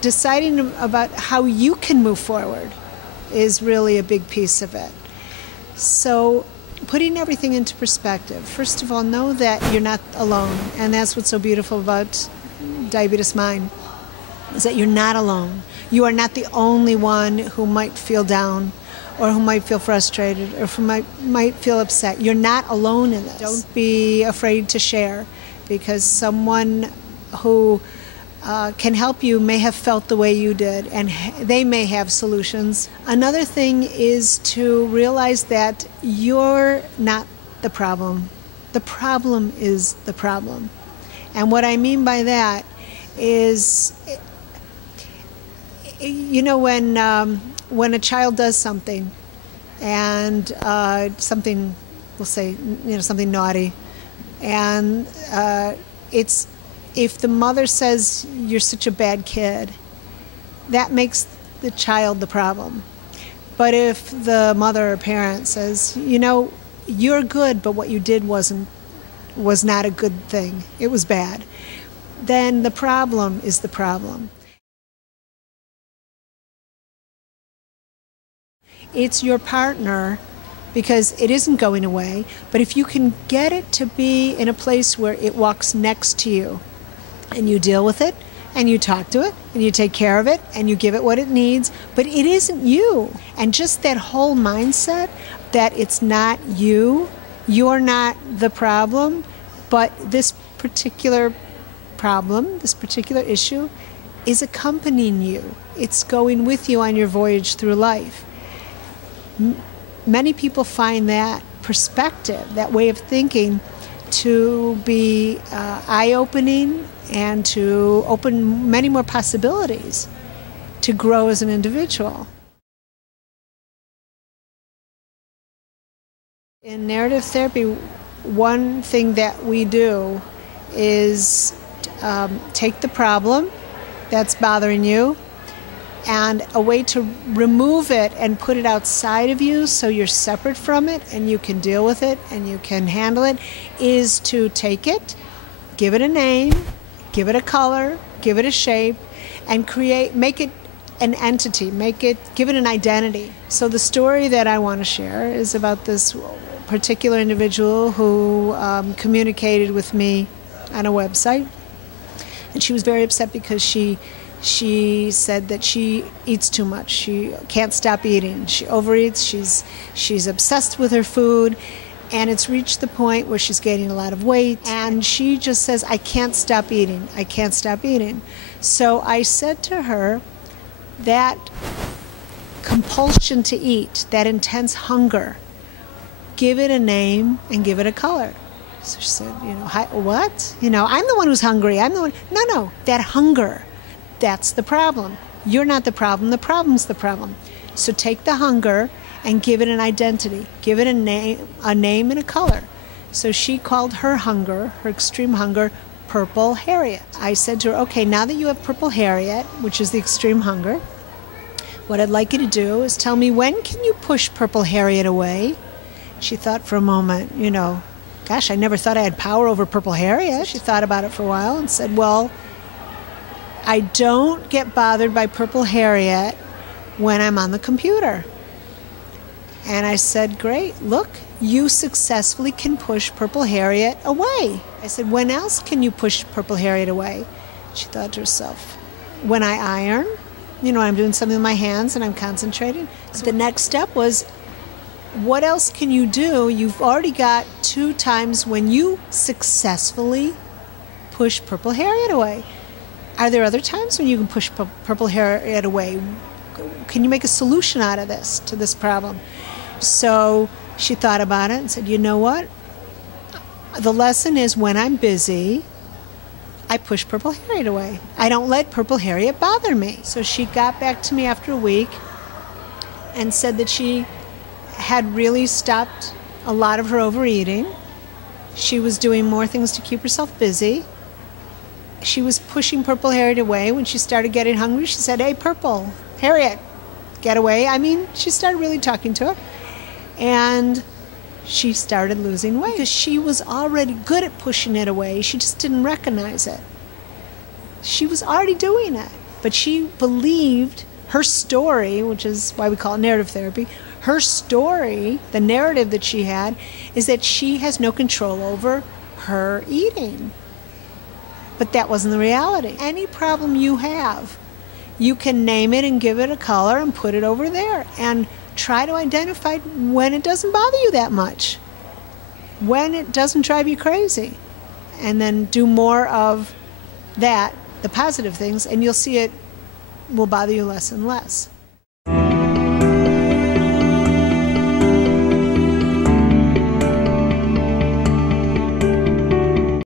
deciding about how you can move forward is really a big piece of it. So putting everything into perspective. First of all, know that you're not alone. And that's what's so beautiful about Diabetes Mind, is that you're not alone. You are not the only one who might feel down, or who might feel frustrated, or who might feel upset. You're not alone in this. Don't be afraid to share, because someone who can help you may have felt the way you did, and they may have solutions. Another thing is to realize that you're not the problem. The problem is the problem. And what I mean by that is, you know, when a child does something, and something, we'll say, you know, something naughty, and it's, if the mother says, "You're such a bad kid," that makes the child the problem. But if the mother or parent says, "You know, you're good, but what you did was not a good thing, it was bad," then the problem is the problem. It's your partner, because it isn't going away, but if you can get it to be in a place where it walks next to you, and you deal with it, and you talk to it, and you take care of it, and you give it what it needs, but it isn't you. And just that whole mindset that it's not you, you're not the problem, but this particular problem, this particular issue, is accompanying you. It's going with you on your voyage through life. Many people find that perspective, that way of thinking, to be eye-opening and to open many more possibilities to grow as an individual. In narrative therapy, one thing that we do is take the problem that's bothering you, and a way to remove it and put it outside of you so you're separate from it and you can deal with it and you can handle it, is to take it, give it a name, give it a color, give it a shape, and make it an entity, give it an identity. So the story that I want to share is about this particular individual who communicated with me on a website, and she was very upset because she said that she eats too much. She can't stop eating. She overeats. She's obsessed with her food, and it's reached the point where she's gaining a lot of weight, and she just says, "I can't stop eating. I can't stop eating." So I said to her, that compulsion to eat, that intense hunger, give it a name and give it a color. So she said, "You know, what? You know, I'm the one who's hungry. I'm the one." No, that hunger. That's the problem. You're not the problem. The problem's the problem. So take the hunger and give it an identity. Give it a name and a color. So she called her hunger, her extreme hunger, Purple Harriet. I said to her, "Okay, now that you have Purple Harriet, which is the extreme hunger, what I'd like you to do is tell me, when can you push Purple Harriet away?" She thought for a moment, you know, gosh, I never thought I had power over Purple Harriet. She thought about it for a while and said, "Well, I don't get bothered by Purple Harriet when I'm on the computer." And I said, "Great, look, you successfully can push Purple Harriet away." I said, "When else can you push Purple Harriet away?" She thought to herself, "When I iron, you know, I'm doing something with my hands and I'm concentrating." So the next step was, what else can you do? You've already got 2 times when you successfully push Purple Harriet away. Are there other times when you can push Purple Harriet away? Can you make a solution out of this, to this problem? So she thought about it and said, "You know what? The lesson is, when I'm busy, I push Purple Harriet away. I don't let Purple Harriet bother me." So she got back to me after a week and said that she had really stopped a lot of her overeating. She was doing more things to keep herself busy. She was pushing Purple Harriet away. When she started getting hungry, she said, "Hey, Purple Harriet, get away." I mean, she started really talking to her. And she started losing weight because she was already good at pushing it away. She just didn't recognize it. She was already doing it. But she believed her story, which is why we call it narrative therapy, her story, the narrative that she had, is that she has no control over her eating. But that wasn't the reality. Any problem you have, you can name it and give it a color and put it over there and try to identify when it doesn't bother you that much, when it doesn't drive you crazy, and then do more of that, the positive things, and you'll see it will bother you less and less.